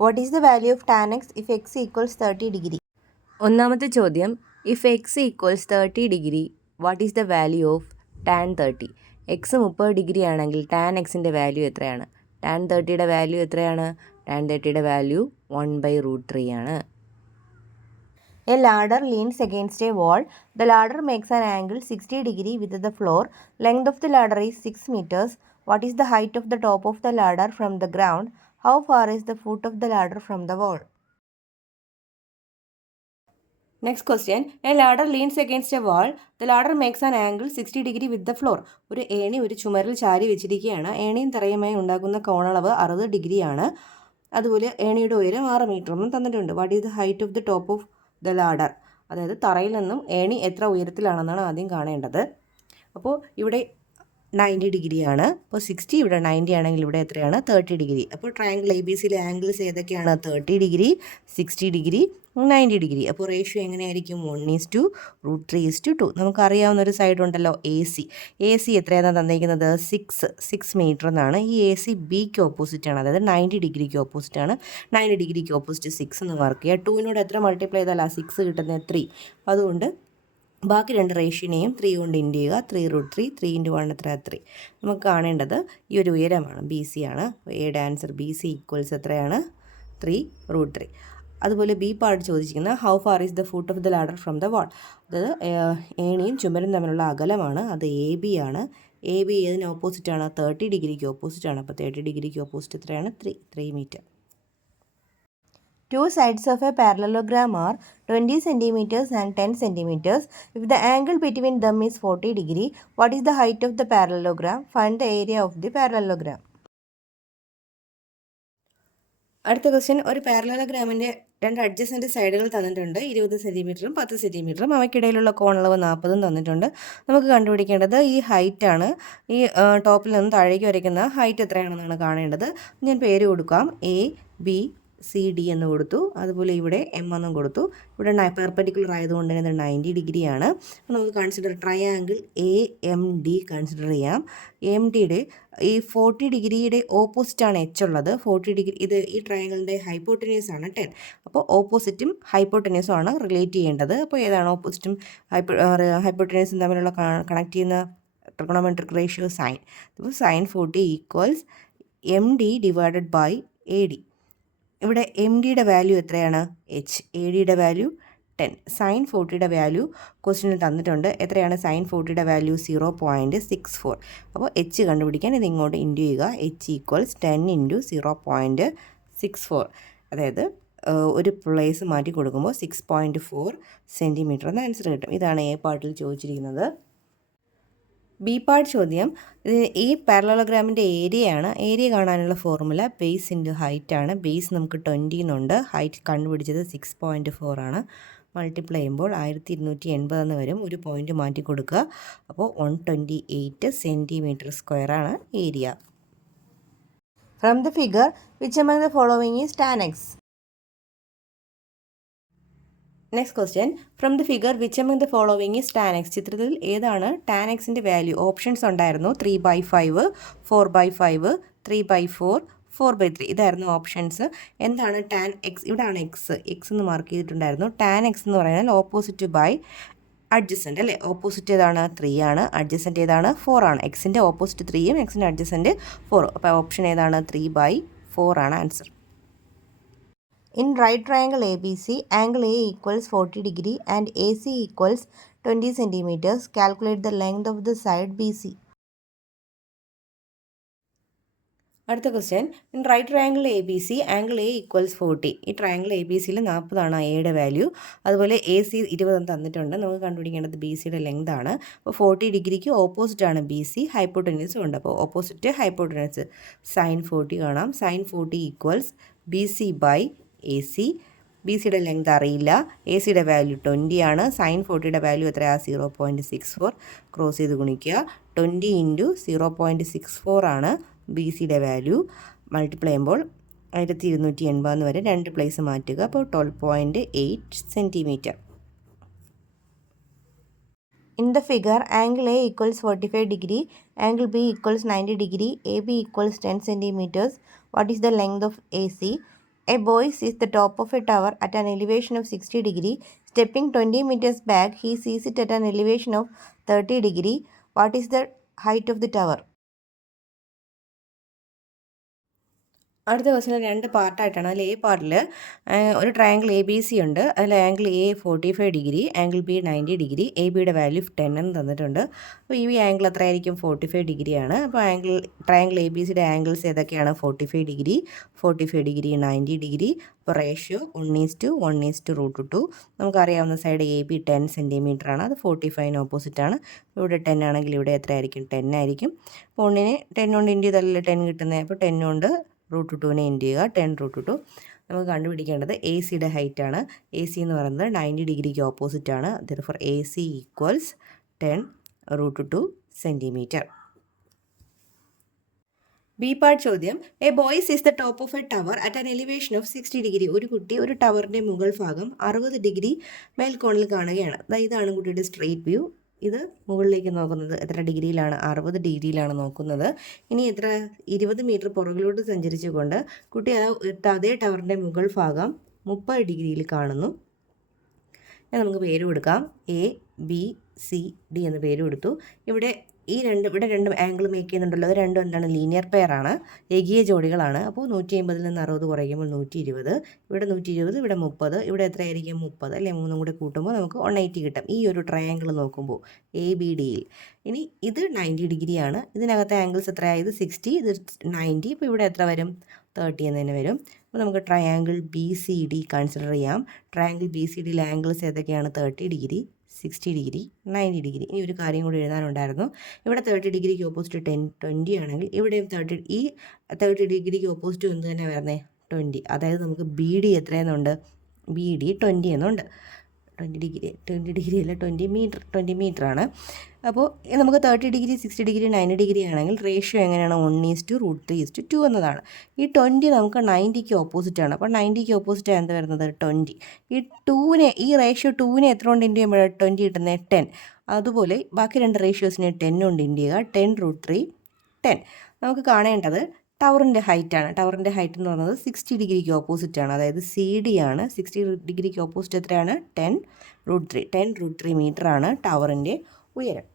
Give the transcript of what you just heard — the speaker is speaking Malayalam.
What is the value of tan x if x equals 30 degree? ഒന്നാമത്തെ ചോദ്യം, if X equals 30 degree what is the value of tan 30? X 30 degree ആണെങ്കിൽ ടാൻ എക്സിൻ്റെ വാല്യൂ എത്രയാണ്? ടാൻ 30യുടെ വാല്യൂ എത്രയാണ്? ടാൻ 30യുടെ വാല്യൂ 1/√3 ആണ്. A ladder leans against a wall. The ladder makes an angle 60 degree with the floor. Length of the ladder is 6 meters. What is the height of the top of the ladder from the ground? How far is the foot of the ladder from the wall? Next question. A ladder leans against a wall. The ladder makes an angle 60 degree with the floor. ഒരു ഏണി ഒരു ചുമരിൽ ചാരി വെച്ചിരിക്കുകയാണ്. ഏണിയും തറയുമായി ഉണ്ടാകുന്ന കോണളവ് 60 ഡിഗ്രിയാണ്. അതുപോലെ ഏണിയുടെ ഉയരം 6 മീറ്റർ എന്നും തന്നിട്ടുണ്ട്. What is the height of the top of the ladder? അതായത് തറയിൽ നിന്നും ഏണി എത്ര ഉയരത്തിലാണെന്നാണ് ആദ്യം കാണേണ്ടത്. അപ്പോൾ ഇവിടെ 90 ഡിഗ്രിയാണ്. അപ്പോൾ 60 ഇവിടെ 90 ആണെങ്കിൽ ഇവിടെ എത്രയാണ്? 30 ഡിഗ്രി. അപ്പോൾ ട്രയാങ്കിൾ എ ബി സിയിലെ ആംഗിൾസ് ഏതൊക്കെയാണ്? 30 ഡിഗ്രി, 60 ഡിഗ്രി, 90 ഡിഗ്രി. അപ്പോൾ റേഷ്യോ എങ്ങനെയായിരിക്കും? 1:√3:2. നമുക്കറിയാവുന്ന ഒരു സൈഡ് ഉണ്ടല്ലോ, എ സി എത്രയാണ് തന്നിരിക്കുന്നത്? 6 മീറ്റർ എന്നാണ്. ഈ എ സി ബിക്ക് ഓപ്പോസിറ്റാണ്, അതായത് 90 ഡിഗ്രിക്ക് ഓപ്പോസിറ്റാണ്. 90 ഡിഗ്രിക്ക് ഓപ്പോസിറ്റ് 6 എന്ന് മാർക്ക് ചെയ്യുക. 2നോട് എത്ര മൾട്ടിപ്ലൈ ചെയ്താൽ ആ 6 കിട്ടുന്നത്? 3. അതുകൊണ്ട് ബാക്കി രണ്ട് റേഷ്യോനെയും 3 കൊണ്ട് ഇൻഡ് ചെയ്യുക. 3√3, 3 × 1 എത്ര? 3. നമുക്ക് കാണേണ്ടത് ഈ ഒരു ഉയരമാണ്, ബി സി ആണ്. എയുടെ ആൻസർ ബി സി ഈക്വൽസ് എത്രയാണ്? 3√3. അതുപോലെ ബി പാർട്ട് ചോദിച്ചിരിക്കുന്നത് how far is the foot of the ladder from the wall? അതായത് ഏണിയും ചുമരും തമ്മിലുള്ള അകലമാണ്, അത് എ ബി ആണ്. എ ബി ഏതിന് ഓപ്പോസിറ്റാണ്? 30 ഡിഗ്രിക്ക് ഓപ്പോസിറ്റാണ്. അപ്പോൾ 30 ഡിഗ്രിക്ക് ഓപ്പോസിറ്റ് എത്രയാണ്? 3 metre. Two sides of a parallelogram are 20 centimeters and 10 centimeters. If the angle between them is 40 degree, what is the height of the parallelogram? Find the area of the parallelogram. അടുത്ത ക്വസ്റ്റ്യൻ, ഒരു പാരലലോഗ്രാമിൻ്റെ രണ്ട് അഡ്ജസൻറ്റ് സൈഡുകൾ തന്നിട്ടുണ്ട്. 20 സെൻറ്റിമീറ്ററും 10 സെൻറ്റിമീറ്ററും. അവയ്ക്കിടയിലുള്ള കോണളവ് 40 തന്നിട്ടുണ്ട്. നമുക്ക് കണ്ടുപിടിക്കേണ്ടത് ഈ ഹൈറ്റാണ്. ഈ ടോപ്പിൽ നിന്ന് താഴേക്ക് വരയ്ക്കുന്ന ഹൈറ്റ് എത്രയാണെന്നാണ് കാണേണ്ടത്. ഞാൻ പേര് കൊടുക്കാം. എ ബി സി ഡി എന്ന് കൊടുത്തു. അതുപോലെ ഇവിടെ എം എന്നും കൊടുത്തു. ഇവിടെ പെർപെൻഡിക്കുലർ ആയതുകൊണ്ട് തന്നെ 90 ഡിഗ്രിയാണ്. നമുക്ക് consider triangle A M D consider ചെയ്യാം. എം ഡിയുടെ ഈ 40 ഡിഗ്രിയുടെ ഓപ്പോസിറ്റാണ് എച്ച് ഉള്ളത്. 40 ഡിഗ്രി ഇത് ഈ ട്രയാങ്കിളിൻ്റെ ഹൈപ്പോട്ടനേഴ്സ് ആണ് 10. അപ്പോൾ ഓപ്പോസിറ്റും ഹൈപ്പോട്ടനേഴ്സും ആണ് റിലേറ്റ് ചെയ്യേണ്ടത്. അപ്പോൾ ഏതാണ് ഓപ്പോസിറ്റും ഹൈപ്പോട്ടനേഴ്സും തമ്മിലുള്ള കണക്ട് ചെയ്യുന്ന ട്രിഗണോമെട്രിക് റേഷ്യോ? സൈൻ. അപ്പോൾ sine 40 equals M D divided by A D. ഇവിടെ എം ഡിയുടെ വാല്യൂ എത്രയാണ്? എച്ച്. എ ഡിയുടെ വാല്യൂ 10. സൈൻ 40യുടെ വാല്യൂ ക്വസ്റ്റ്യനിൽ തന്നിട്ടുണ്ട്. എത്രയാണ് സൈൻ 40യുടെ വാല്യൂ? 0.64. അപ്പോൾ എച്ച് കണ്ടുപിടിക്കാൻ ഇത് ഇങ്ങോട്ട് ഇൻറ്റു ചെയ്യുക. H equals 10 × 0.64. അതായത് ഒരു പ്ലേസ് മാറ്റി കൊടുക്കുമ്പോൾ 6.4 സെൻറ്റിമീറ്റർ എന്ന ആൻസർ കിട്ടും. ഇതാണ് എ പാർട്ടിൽ ചോദിച്ചിരിക്കുന്നത്. ബി പാർട്ട് ചോദ്യം, ഈ പാരലലോഗ്രാമിൻ്റെ ഏരിയയാണ്. ഏരിയ കാണാനുള്ള ഫോർമുല ബേസ് ഇൻറ്റു ഹൈറ്റ് ആണ്. ബേസ് നമുക്ക് 20 എന്നുണ്ട്. ഹൈറ്റ് കണ്ടുപിടിച്ചത് 6.4 ആണ്. മൾട്ടിപ്ലൈ ചെയ്യുമ്പോൾ 1280 എന്ന് വരും. ഒരു പോയിൻറ്റ് മാറ്റി കൊടുക്കുക. അപ്പോൾ 128 സെൻറ്റിമീറ്റർ സ്ക്വയർ ആണ് area. From the figure which among the following is tan x? Next question, from the figure which among the following is tan x? ചിത്രത്തിൽ ഏതാണ് tan എക്സിൻ്റെ വാല്യൂ? ഓപ്ഷൻസ് ഉണ്ടായിരുന്നു. 3/5, 4/5, 3/4, 4/3. ഇതായിരുന്നു ഓപ്ഷൻസ്. എന്താണ് tan x? ഇവിടെയാണ് എക്സ് എന്ന് മാർക്ക് ചെയ്തിട്ടുണ്ടായിരുന്നു. tan x എന്ന് പറഞ്ഞാൽ ഓപ്പോസിറ്റ് ബൈ അഡ്ജസൻറ്റ് അല്ലേ? ഓപ്പോസിറ്റ് ഏതാണ്? 3 ആണ്. അഡ്ജസൻറ്റ് ഏതാണ്? 4 ആണ്. എക്സിൻ്റെ ഓപ്പോസിറ്റ് 3യും എക്സിൻ്റെ അഡ്ജസൻറ്റ് 4. അപ്പോൾ ഓപ്ഷൻ ഏതാണ്? 3/4 ആണ് answer. In right triangle ABC, angle A equals 40 degree and AC equals 20 centimeters. Calculate the length of the side BC. അടുത്ത question, in right triangle A B C angle A equals 40. ഈ ട്രയാങ്കിൾ എ ബി സിയിൽ 40 എയുടെ വാല്യൂ. അതുപോലെ എ സി 20 തന്നിട്ടുണ്ട്. നമുക്ക് കണ്ടുപിടിക്കേണ്ടത് ബി സിയുടെ ലെങ്ത് ആണ്. അപ്പോൾ 40 ഡിഗ്രിക്ക് ഓപ്പോസിറ്റ് ആണ് ബി സി. ഹൈപ്പോട്ടനേഴ്സും ഉണ്ട്. അപ്പോൾ ഓപ്പോസിറ്റ് ഹൈപ്പോട്ടനേഴ്സ് സൈൻ 40 കാണാം. Sine 40 equals B C by A C. B സിയുടെ ലെങ്ത് അറിയില്ല. എ സിയുടെ വാല്യൂ 20 ആണ്. സൈൻ 40യുടെ വാല്യൂ എത്രയാണ്? 0.64. ക്രോസ് ചെയ്ത് ഗുണിക്കുക. 20 × 0.64 ആണ് ബി സിയുടെ വാല്യൂ. മൾട്ടിപ്ലൈ ചെയ്യുമ്പോൾ 1280 എന്ന് വരെ 2 പ്ലേസ് മാറ്റുക. അപ്പോൾ 12.8 centimetre. In the figure, angle A equals 45 degree, angle B equals 90 degree, AB equals 10 centimeters. What is the length of AC? A boy sees the top of a tower at an elevation of 60 degree. Stepping 20 meters back, he sees it at an elevation of 30 degree. What is the height of the tower? അടുത്ത ക്വസ്റ്റ്യൻ 2 പാർട്ടായിട്ടാണ്. അതിൽ എ പാർട്ടിൽ ഒരു ട്രയാങ്കിൾ എ ബി സി ഉണ്ട്. അതിൽ angle A 45 degree, angle B 90 degree, A ബിയുടെ വാല്യൂ 10 എന്ന് തന്നിട്ടുണ്ട്. അപ്പോൾ ഈ ആംഗിൾ എത്രയായിരിക്കും? 45 ഡിഗ്രിയാണ്. അപ്പോൾ ട്രയാങ്കിൾ എ ബി സിയുടെ ആംഗിൾസ് ഏതൊക്കെയാണ്? 45 ഡിഗ്രി, 45 ഡിഗ്രി, 90 ഡിഗ്രി. അപ്പോൾ റേഷ്യോ 1:1:√2. നമുക്കറിയാവുന്ന സൈഡ് എ ബി 10 സെൻറ്റിമീറ്റർ ആണ്. അത് 45 ഓപ്പോസിറ്റാണ്. ഇവിടെ 10 ആണെങ്കിൽ ഇവിടെ എത്രയായിരിക്കും? 10 ആയിരിക്കും. അപ്പോൾ 1-നെ 10 കൊണ്ട് ഇൻറ്റു ചെയ്താലല്ലേ 10 കിട്ടുന്നത്. അപ്പോൾ 10 കൊണ്ട് √2-നെ ഇൻറ്റു ചെയ്യുക. 10√2. നമുക്ക് കണ്ടുപിടിക്കേണ്ടത് എ സിയുടെ ഹൈറ്റ് ആണ്. എ സി എന്ന് പറയുന്നത് 90 ഡിഗ്രിക്ക് ഓപ്പോസിറ്റ് ആണ്. Therefore A C equals 10√2 centimetre. B part ചോദ്യം. എ ബോയ് സീസ് the top of A tower at an elevation of 60 degree. ഒരു കുട്ടി ഒരു ടവറിൻ്റെ മുകൾ ഭാഗം 60 ഡിഗ്രി മേൽക്കോണിൽ കാണുകയാണ്. ഇതാണ് കുട്ടിയുടെ സ്ട്രെയിറ്റ് വ്യൂ. ഇത് മുകളിലേക്ക് നോക്കുന്നത് എത്ര ഡിഗ്രിയിലാണ്? 60 ഡിഗ്രിയിലാണ് നോക്കുന്നത്. ഇനി 20 മീറ്റർ പുറകിലോട്ട് സഞ്ചരിച്ചുകൊണ്ട് കുട്ടി അതേ ടവറിൻ്റെ മുകൾ ഭാഗം 30 ഡിഗ്രിയിൽ കാണുന്നു. നമുക്ക് പേര് കൊടുക്കാം. എ ബി സി ഡി എന്ന് പേര് കൊടുത്തു. ഇവിടെ രണ്ട് ആംഗിൾ മേക്ക് ചെയ്യുന്നുണ്ടല്ലോ. അത് രണ്ടും എന്താണ്? ലീനിയർ പെയർ ആണ്, ഏകീയ ജോഡികളാണ്. അപ്പോൾ 150 നിന്ന് 60 കുറയ്ക്കുമ്പോൾ 120. ഇവിടെ 120, ഇവിടെ 30. ഇവിടെ എത്രയായിരിക്കും? 30 അല്ലേ? മൂന്നും കൂടെ കൂട്ടുമ്പോൾ നമുക്ക് 180 കിട്ടും. ഈ ഒരു ട്രയാങ്കിൾ നോക്കുമ്പോൾ എ ബി ഡിയിൽ. ഇനി ഇത് 90 ഡിഗ്രിയാണ്. ഇതിനകത്തെ ആംഗിൾസ് എത്രയാണ്? ഇത് 60, ഇത് 90. അപ്പോൾ ഇവിടെ എത്ര വരും? 30 എന്ന് തന്നെ വരും. അപ്പോൾ നമുക്ക് triangle B C D consider ചെയ്യാം. ട്രയാങ്കിൾ ബി സി ഡിയിലെ ആംഗിൾസ് ഏതൊക്കെയാണ്? 30 ഡിഗ്രി, 60 ഡിഗ്രി, 90 ഡിഗ്രി. ഇനി ഒരു കാര്യം കൂടി എഴുതാനുണ്ടായിരുന്നു. ഇവിടെ 30 ഡിഗ്രിക്ക് ഓപ്പോസിറ്റ് 20 ആണെങ്കിൽ ഇവിടെയും 30 ഡിഗ്രിക്ക് ഓപ്പോസിറ്റ് എന്ത് തന്നെ വരുന്നത്? 20. അതായത് നമുക്ക് ബി ഡി എത്രയെന്നുണ്ട്? ബി ഡി 20 എന്നുണ്ട്. 20 ഡിഗ്രി അല്ല, 20 മീറ്റർ ആണ്. അപ്പോൾ നമുക്ക് 30 ഡിഗ്രി, 60 ഡിഗ്രി, 90 ഡിഗ്രി ആണെങ്കിൽ റേഷ്യോ എങ്ങനെയാണ്? 1:√3:2 എന്നതാണ്. ഈ 20 നമുക്ക് 90ക്ക് ഓപ്പോസിറ്റാണ്. അപ്പോൾ 90ക്ക് ഓപ്പോസിറ്റ് എന്ത് വരുന്നത്? 20. ഈ റേഷ്യോ 2-നെ എത്ര കൊണ്ട് ഇൻറ്റു ചെയ്യുമ്പോഴാണ് 20 കിട്ടുന്നത്? 10. അതുപോലെ ബാക്കി രണ്ട് റേഷ്യോസിനെ 10 കൊണ്ട് ഇൻറ്റു ചെയ്യുക. 10√3 10. നമുക്ക് കാണേണ്ടത് ടവറിൻ്റെ ഹൈറ്റാണ്. ടവറിൻ്റെ ഹൈറ്റ് എന്ന് പറയുന്നത് 60 ഡിഗ്രിക്ക് ഓപ്പോസിറ്റാണ്. അതായത് സി ഡി ആണ്. 60 ഡിഗ്രിക്ക് ഓപ്പോസിറ്റ് എത്രയാണ്? 10√3 മീറ്ററാണ് ടവറിൻ്റെ ഉയരം.